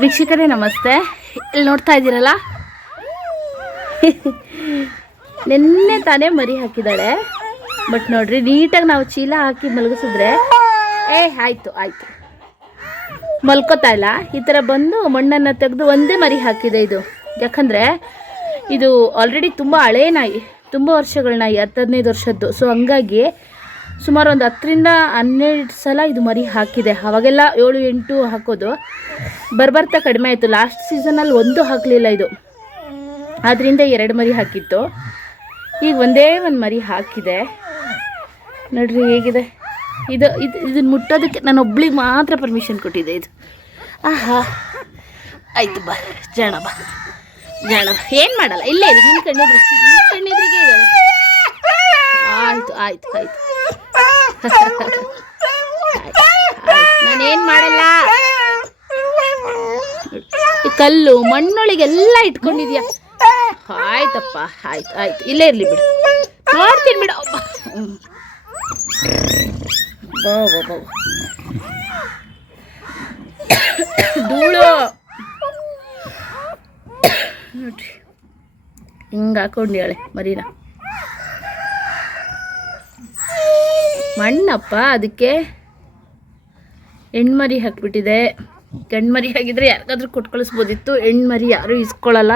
ವೀಕ್ಷಕರೇ ನಮಸ್ತೆ. ಇಲ್ಲಿ ನೋಡ್ತಾ ಇದ್ದೀರಲ್ಲ, ನಿನ್ನೆ ತಾನೇ ಮರಿ ಹಾಕಿದ್ದಾಳೆ. ಬಟ್ ನೋಡ್ರಿ, ನೀಟಾಗಿ ನಾವು ಚೀಲ ಹಾಕಿ ಮಲಗಿಸಿದ್ರೆ ಆಯಿತು ಮಲ್ಕೋತಾ ಇಲ್ಲ. ಈ ಥರ ಬಂದು ಮಣ್ಣನ್ನು ತೆಗೆದು ಒಂದೇ ಮರಿ ಹಾಕಿದೆ ಇದು. ಯಾಕಂದರೆ ಇದು ಆಲ್ರೆಡಿ ತುಂಬ ಹಳೇ ನಾಯಿ, ತುಂಬ ವರ್ಷಗಳ ನಾಯಿ, 10-15 ವರ್ಷದ್ದು. ಸೊ ಹಂಗಾಗಿ ಸುಮಾರು ಒಂದು 10-12 ಸಲ ಇದು ಮರಿ ಹಾಕಿದೆ. ಅವಾಗೆಲ್ಲ 7-8 ಹಾಕೋದು. ಬರ್ತಾ ಕಡಿಮೆ ಆಯಿತು. ಲಾಸ್ಟ್ ಸೀಸನಲ್ಲಿ 1 ಹಾಕಲಿಲ್ಲ ಇದು, ಆದ್ದರಿಂದ 2 ಮರಿ ಹಾಕಿತ್ತು. ಈಗ ಒಂದೇ ಒಂದು ಮರಿ ಹಾಕಿದೆ. ನೋಡ್ರಿ ಹೇಗಿದೆ ಇದನ್ನು ಮುಟ್ಟೋದಕ್ಕೆ ನಾನು ಒಬ್ಳಿಗೆ ಮಾತ್ರ ಪರ್ಮಿಷನ್ ಕೊಟ್ಟಿದ್ದೆ. ಇದು ಆಯಿತು, ಬಾ ಜಾಣ, ಬಾ ಏನು ಮಾಡಲ್ಲ, ಇಲ್ಲೇ ಇದೆ, ನಿನ್ನ ಕಣ್ಣಿದ್ರಿಗೆ ಇದೆ. ಆಯಿತು ನಾನೇನು ಮಾಡಲ್ಲ. ಈ ಕಲ್ಲು ಮಣ್ಣೊಳಗೆಲ್ಲ ಇಟ್ಕೊಂಡಿದ್ಯಾ. ಆಯ್ತಪ್ಪ, ಆಯ್ತು ಇಲ್ಲೇ ಇರಲಿ ಬಿಡು, ನೋಡ್ತೀನಿ ಬಿಡು. ಧೂಳು ನೋಡ್ರಿ, ಹಿಂಗೆ ಹಾಕೊಂಡ್ಯಾಳೆ ಮರಿನ. ಮಣ್ಣಪ್ಪ, ಅದಕ್ಕೆ ಹೆಣ್ಮರಿ ಹಾಕ್ಬಿಟ್ಟಿದೆ. ಗಂಡ್ಮರಿ ಹಾಕಿದರೆ ಯಾರಿಗಾದ್ರೂ ಕೊಟ್ಟು ಕಳಿಸ್ಬೋದಿತ್ತು. ಹೆಣ್ಮರಿ ಯಾರೂ ಇಸ್ಕೊಳ್ಳಲ್ಲ.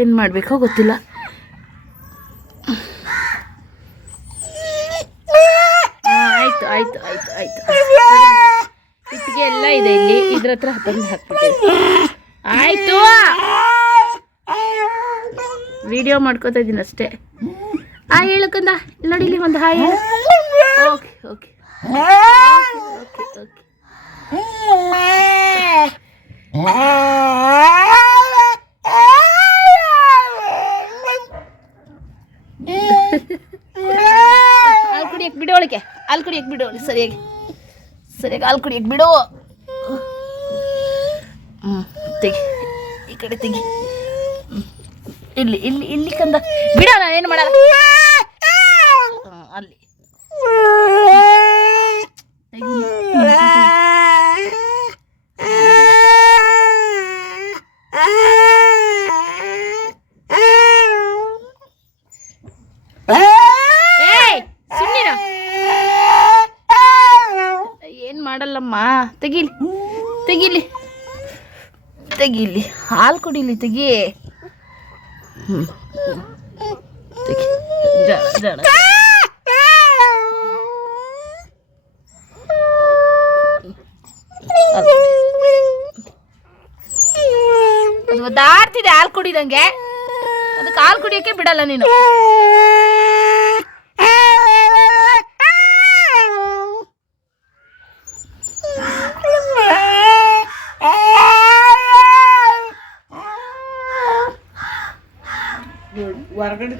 ಏನು ಮಾಡಬೇಕೋ ಗೊತ್ತಿಲ್ಲ. ಆಯ್ತು ಇಟ್ಟಿಗೆ ಎಲ್ಲ ಇದೆ ಇಲ್ಲಿ, ಇದ್ರ ಹತ್ರ ತಂದು ಹಾಕ್ಬಿಟ್ಟಿದೆ. ಆಯಿತು, ವಿಡಿಯೋ ಮಾಡ್ಕೋತಾ ಇದ್ದೀನಿ ಅಷ್ಟೇ. ಹೇಳಕ್ಕಂದ ನೋಡಿ, ಇಲ್ಲಿ ಒಂದು ಹಾಯ್. ಓಕೆ ಹಾಲು ಕುಡಿಯಕ್ಕೆ ಬಿಡೋಳಿಕೆ, ಹಾಲು ಕುಡಿಯಕ್ಕೆ ಬಿಡೋಳಿ, ಸರಿಯಾಗಿ ಹಾಲು ಕುಡಿಯಕ್ಕೆ ಬಿಡು. ತೆಗಿ, ಈ ಕಡೆ ತೆಗಿ. ಇಲ್ಲಿ ಕಂದ ಬಿಡ, ನಾನು ಏನು ಮಾಡಲ್ಲ. ಅಲ್ಲಿ ಏನು ಮಾಡಲ್ಲಮ್ಮ. ತೆಗೀಲಿ, ಹಾಲು ಕುಡಿಲಿ, ತೆಗಿ. ತೆಗಿ, ಜಾಣ. ಅದು ಒದ್ದಾಡ್ತಿದೆ ಹಾಲು ಕುಡಿದಂಗೆ. ಅದಕ್ಕೆ ಹಾಲು ಕುಡಿಯೋಕ್ಕೆ ಬಿಡಲ್ಲ ನೀನು. ಹೊರಗಡೆ